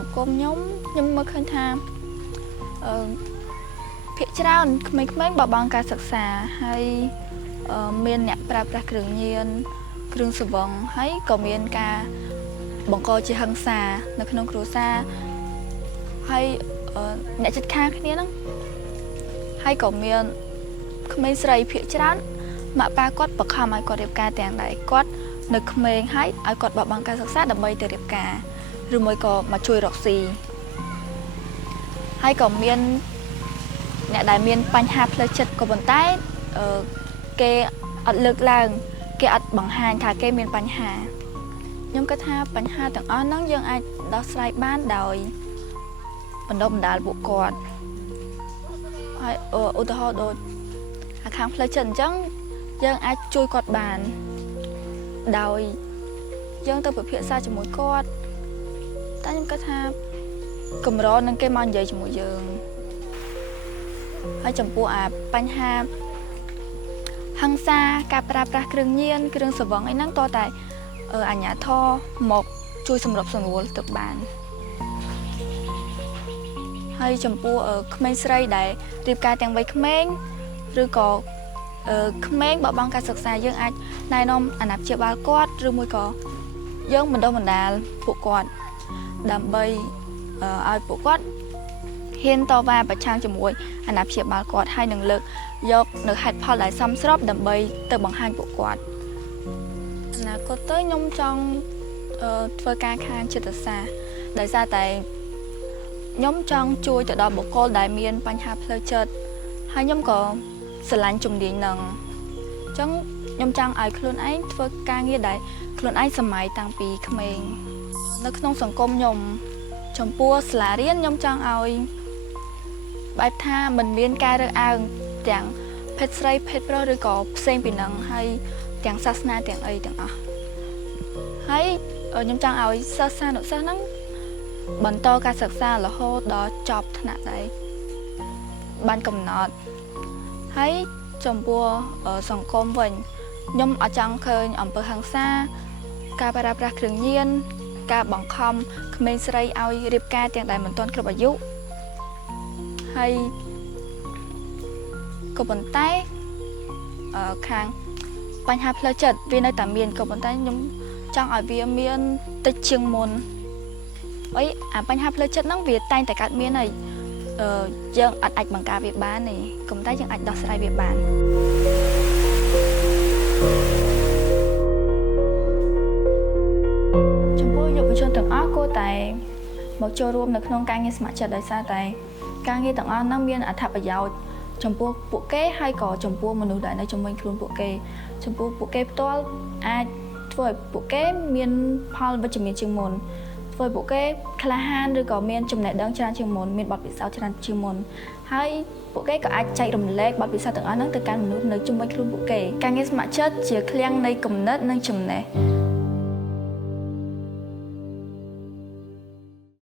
ងគមខ្ញុំមើលឃើញថាភាគច្រើនក្មេងៗបបងការសិក្សាហើយមានអ្នកប្រើប្រាស់គ្រឿងញៀនគ្រឿងស្រវឹងហើយក៏មានការបង្កជាហិង្សានៅក្នុងគ្រួសារហើយអ្នកជិតខាងគ្នាហ្នឹងហើយក៏មានក្មេងស្រីភាគច្រើនម៉ាក់ប៉ាគាត់បង្ខំឲ្យគាត់រៀបការទាំងដែរគាត់នៅក្មេងហើយឲ្យគាត់បបងការសិក្សាដើម្បីទៅរៀបការឬមួយក៏មកជួយរកស៊ីហើយក៏មានអ្នកដែលមានបញ្ហាផ្លូវចិត្តក៏ប៉ុន្តែគេអត់លើកឡើងគេអត់បង្ហាញថាគេមានបញ្ហាខ្ញុំគិតថាបញ្ហាទាំងអស់ហ្នឹងយើងអាចដោះស្រាយបានដោយបណ្ដុះបណ្ដាលពួកគាត់ហើយឧទាហរណ៍ដូចខាងផ្លូវចិត្តអញ្ចឹងយើងអាចជួយគាត់បានដោយយើងទៅពិភាក្សាជាមួយគាត់តែខ្ញុំគិតថាកម្រនឹងគេមកនិយាយជាមួយយើងហើយចំពោះបញ្ហាហិង្សាការប្រើប្រាស់គ្រឿងញៀនគ្រឿងស្រវឹងអីហ្នឹងតើតែអាជ្ញាធរមកជួយសម្របសម្រួលទៅបានហើយចំពោះក្មេងស្រីដែលរៀបការទាំងវ័យក្មេងឬក៏ក្មេងបបងការសិក្សាយើងអាចណែនាំអាណាព្យាបាលគាត់ឬមួយក៏យើងបណ្ដុះបណ្ដាលពួកគាត់ដើម្បីឲ្យពួកគាត់ហ៊ានតវ៉ាប្រឆាំងជាមួយអាណាព្យាបាលគាត់ហើយនឹងលើកយកនៅហេតុផលដែលសមស្របដើម្បីទៅបង្ហាញពួកគាត់អនាគតទៅខ្ញុំចង់ធ្វើការខាងចិត្តសាស្ត្រដោយសារតែខ្ញុំចង់ជួយទៅដល់បុគ្គលដែលមានបញ្ហាផ្លូវចិត្តហើយខ្ញុំក៏ស្រឡាញ់ជំនាញហ្នឹងអញ្ចឹងខ្ញុំចង់ឲ្យខ្លួនឯងធ្វើការងារដែលខ្លួនឯងសម័យតាំងពីក្មេងនៅក្នុងសង្គមខ្ញុំចំពោះសាលារៀនខ្ញុំចង់ឲ្យបែបថាមិនមានការរើសអើងទាំងភេទស្រីភេទប្រុសឬក៏ផ្សេងពីហ្នឹងហើយទាំងសាសនាទាំងអីទាំងអស់ហើយខ្ញុំចង់ឲ្យសិស្សានុសិស្សហ្នឹងបន្តការសិក្សារហូតដល់ចប់ថ្នាក់ដែលបានកំណត់ហើយចំពោះសង្គមវិញខ្ញុំអត់ចង់ឃើញអំពើហិង្សាការប្រើប្រាស់គ្រឿងញៀនការបង្ខំក្មេងស្រីឲ្យរៀបការទាំងដែលមិនទាន់គ្រប់អាយុហើយក៏ប៉ុន្តែខាងបញ្ហាផ្លូវចិត្តវានៅតែមានក៏ប៉ុន្តែខ្ញុំចង់ឲ្យវាមានតិចជាងមុនអីអាបញ្ហាផ្លូវចិត្តហ្នឹងវាតែងតែកើតមានហើយយើងអាចបង្ការវាបានទេក៏ប៉ុន្តែយើងអាចដោះស្រាយវាបានចំពោះយុវជនទាំងអស់គួរតែមកចូលរួមនៅក្នុងការងារស្ម័គ្រចិត្តដោយសារតែការងារទាំងអស់ហ្នឹងមានអត្ថប្រយោជន៍ចំពោះពួកគេហើយក៏ចំពោះមនុស្សដែលនៅជុំវិញខ្លួនពួកគេចំពោះពួកគេផ្ទាល់អាចធ្វើឲ្យពួកគេមានផលវិជ្ជមានជាងមុនធ្វើឲ្យពួកគេក្លាហានឬក៏មានចំណេះដឹងច្រើនជាងមុនមានបទពិសោធន៍ច្រើនជាងមុនហើយពួកគេក៏អាចចែករំលែកបទពិសោធន៍ទាំងអស់ហ្នឹងទៅកាន់មនុស្សនៅជុំវិញខ្លួនពួកគេការងារស្ម័គ្រចិត្តជាឃ្លាំងនៃគំនិតនិងចំណេះ